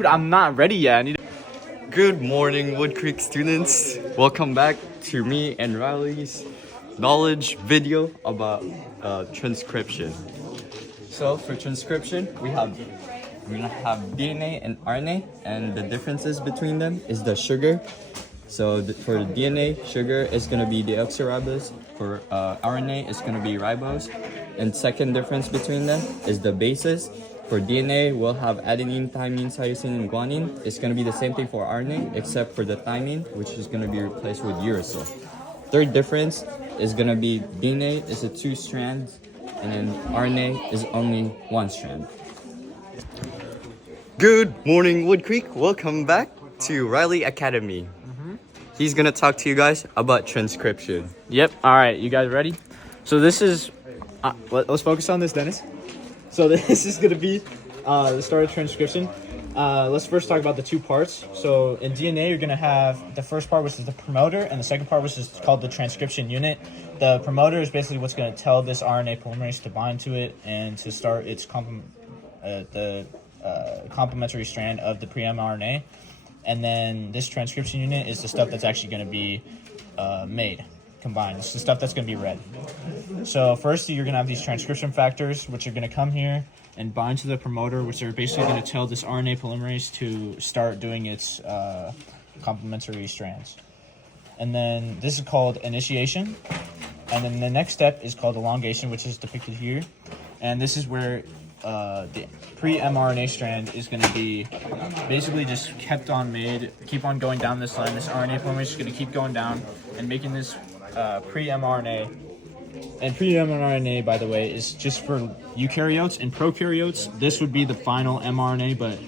Dude, I'm not ready yet. Good morning, Wood Creek students. Welcome back to me and Riley's knowledge video about transcription. So for transcription, we're gonna have DNA and RNA, and the differences between them is the sugar. So for the DNA, sugar is gonna be deoxyribose. For RNA, it's gonna be ribose. And second difference between them is the bases. For DNA, we'll have adenine, thymine, cytosine, and guanine. It's going to be the same thing for RNA, except for the thymine, which is going to be replaced with uracil. Third difference is going to be DNA is a 2 strands, and then RNA is only 1 strand. Good morning, Wood Creek. Welcome back to DRA Academy. He's going to talk to you guys about transcription. Yep. All right. You guys ready? So this is... let's focus on this, Dennis. So this is going to be the start of transcription. Let's first talk about the 2 parts. So in DNA, you're going to have the first part, which is the promoter, and the second part, which is called the transcription unit. The promoter is basically what's going to tell this RNA polymerase to bind to it and to start its complementary strand of the pre-mRNA. And then this transcription unit is the stuff that's actually going to be combined. It's the stuff that's going to be read. So first, you're going to have these transcription factors, which are going to come here and bind to the promoter, which are basically going to tell this RNA polymerase to start doing its complementary strands. And then this is called initiation. And then the next step is called elongation, which is depicted here. And this is where the pre-mRNA strand is going to be basically just keep on going down this line. This RNA polymerase is going to keep going down and making this pre-mRNA. And pre-mRNA, by the way, is just for eukaryotes. And prokaryotes, this would be the final mRNA, but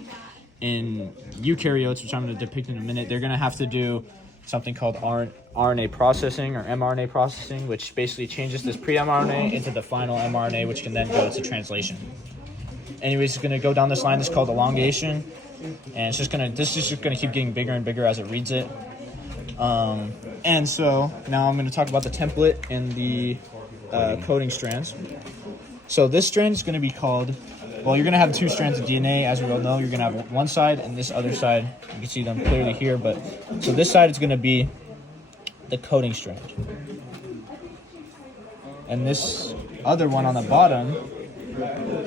in eukaryotes, which I'm going to depict in a minute, they're going to have to do something called RNA processing or mRNA processing, which basically changes this pre-mRNA into the final mRNA, which can then go to translation. Anyways, it's going to go down this line. This is called elongation, and this is just going to keep getting bigger and bigger as it reads it. And so now I'm going to talk about the template and the coding strands. So this strand is going to be called, well, you're going to have 2 strands of DNA, as we all know. You're going to have one side and this other side. You can see them clearly here, but so this side is going to be the coding strand. And this other one on the bottom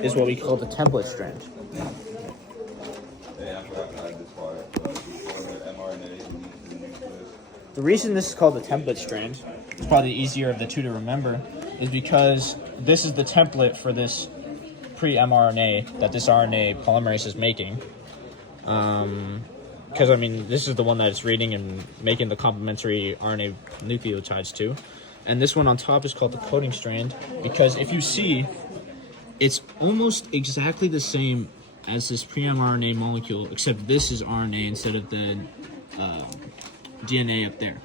is what we call the template strand. The reason this is called the template strand, it's probably the easier of the 2 to remember, is because this is the template for this pre-mRNA that this RNA polymerase is making. Because, I mean, this is the one that it's reading and making the complementary RNA nucleotides to. And this one on top is called the coding strand, because if you see, it's almost exactly the same as this pre-mRNA molecule, except this is RNA instead of the DNA up there.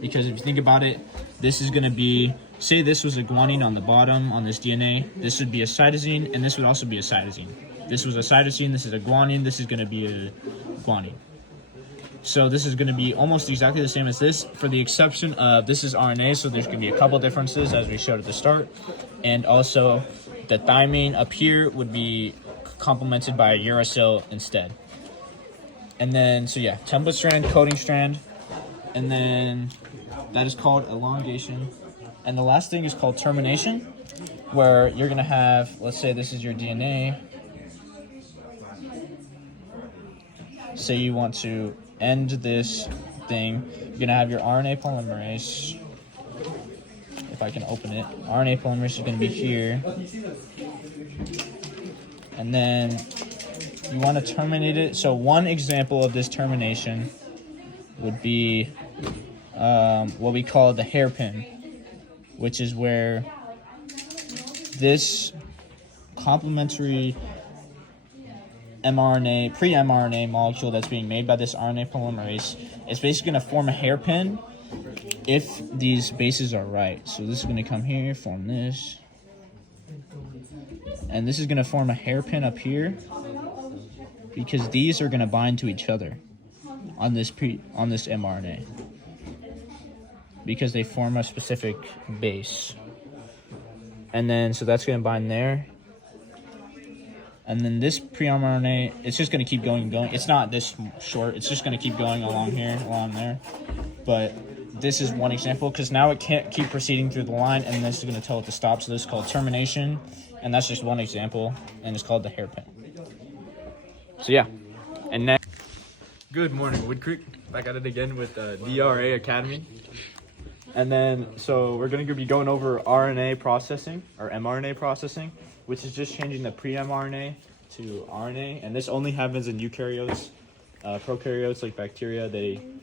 Because if you think about it, this is going to be, say this was a guanine on the bottom on this DNA, this would be a cytosine, and this would also be a cytosine. This was a cytosine, this is a guanine, this is going to be a guanine. So this is going to be almost exactly the same as this, for the exception of this is RNA, so there's going to be a couple differences as we showed at the start. And also the thymine up here would be complemented by a uracil instead. And then, so yeah, template strand, coding strand, and then that is called elongation. And the last thing is called termination, where you're going to have, let's say this is your DNA. Say you want to end this thing, you're going to have your RNA polymerase. If I can open it, RNA polymerase is going to be here. And then you want to terminate it. So one example of this termination would be what we call the hairpin, which is where this complementary mRNA, pre-mRNA molecule that's being made by this RNA polymerase is basically going to form a hairpin if these bases are right. So this is going to come here, form this. And this is going to form a hairpin up here because these are going to bind to each other on this mRNA because they form a specific base. And then, so that's going to bind there. And then this pre-mRNA, it's just going to keep going and going. It's not this short. It's just going to keep going along here, along there. But this is one example because now it can't keep proceeding through the line, and this is going to tell it to stop. So this is called termination, and that's just one example, and it's called the hairpin. So yeah, and next. Good morning, Wood Creek. Back at it again with DRA Academy. And then, so we're going to be going over RNA processing, or mRNA processing, which is just changing the pre-mRNA to RNA. And this only happens in eukaryotes. Prokaryotes, like bacteria,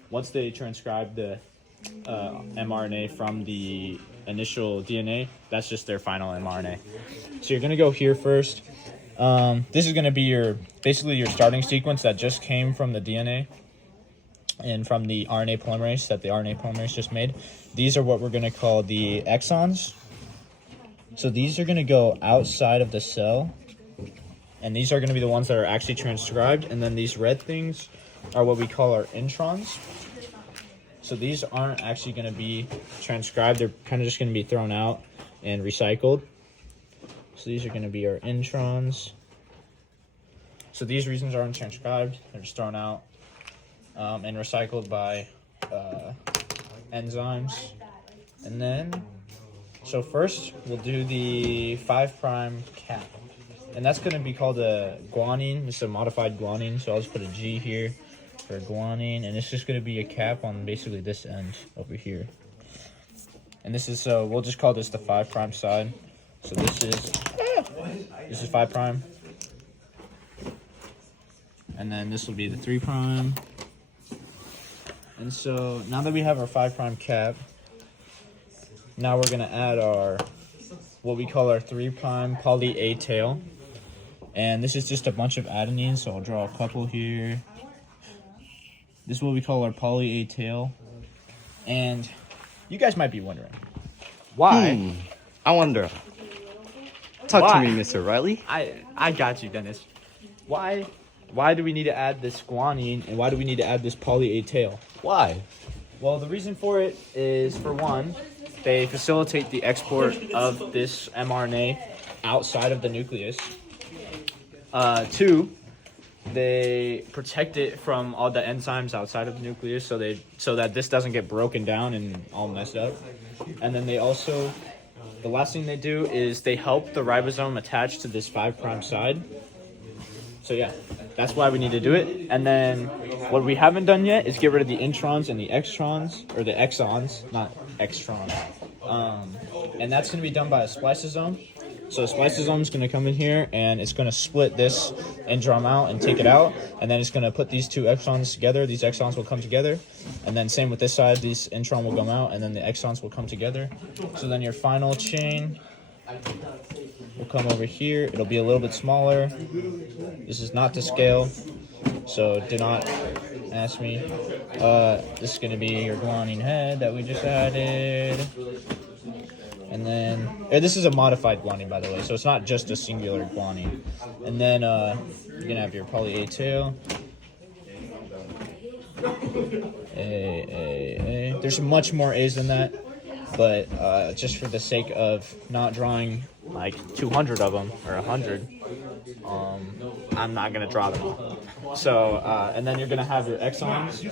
once they transcribe the mRNA from the initial DNA, that's just their final mRNA. So you're going to go here first. This is going to be basically your starting sequence that just came from the DNA and from the RNA polymerase that the RNA polymerase just made. These are what we're going to call the exons. So these are going to go outside of the cell, and these are going to be the ones that are actually transcribed. And then these red things are what we call our introns. So these aren't actually going to be transcribed. They're kind of just going to be thrown out and recycled. So these are going to be our introns. So these reasons aren't transcribed. They're just thrown out and recycled by enzymes. And then, so first we'll do the 5' cap. And that's going to be called a guanine. It's a modified guanine. So I'll just put a G here for guanine. And it's just going to be a cap on basically this end over here. And this is, we'll just call this the 5' side. So this is 5'. And then this will be the 3'. And so now that we have our 5' cap, now we're going to add our, what we call our 3' poly A tail. And this is just a bunch of adenine, so I'll draw a couple here. This is what we call our poly A tail. And you guys might be wondering, why? I wonder. Talk to me, Mr. Riley. I got you, Dennis. Why do we need to add this guanine, and why do we need to add this poly A tail? Why? Well, the reason for it is, for one, they facilitate the export of this mRNA outside of the nucleus. Two, they protect it from all the enzymes outside of the nucleus, so that this doesn't get broken down and all messed up. And then they also, the last thing they do is they help the ribosome attach to this 5' side. So yeah, that's why we need to do it. And then what we haven't done yet is get rid of the introns and the extrons, or the exons, not extrons. And that's going to be done by a spliceosome. So a spliceosome is going to come in here, and it's going to split this intron out and take it out. And then it's going to put these two exons together. These exons will come together. And then same with this side, these intron will come out, and then the exons will come together. So then your final chain will come over here. It'll be a little bit smaller. This is not to scale, so do not ask me. This is going to be your guanine head that we just added. And then, this is a modified guanine, by the way, so it's not just a singular guanine. And then you're going to have your poly A tail. There's much more A's than that, but just for the sake of not drawing like 200 of them or 100, I'm not going to draw them all. So, and then you're going to have your exons.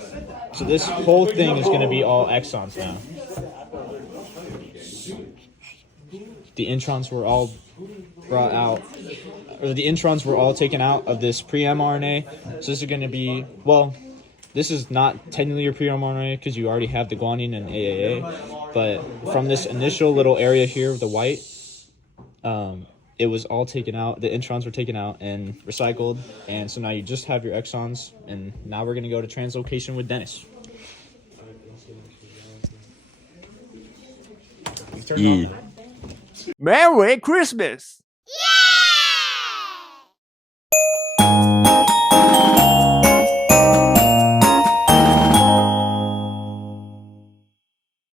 So this whole thing is going to be all exons now. The introns were all brought out, or the introns were all taken out of this pre-mRNA. So this is going to be, well, this is not technically your pre-mRNA because you already have the guanine and AAA. But from this initial little area here of the white, it was all taken out. The introns were taken out and recycled. And so now you just have your exons. And now we're going to go to translocation with Dennis. Yeah. Merry Christmas!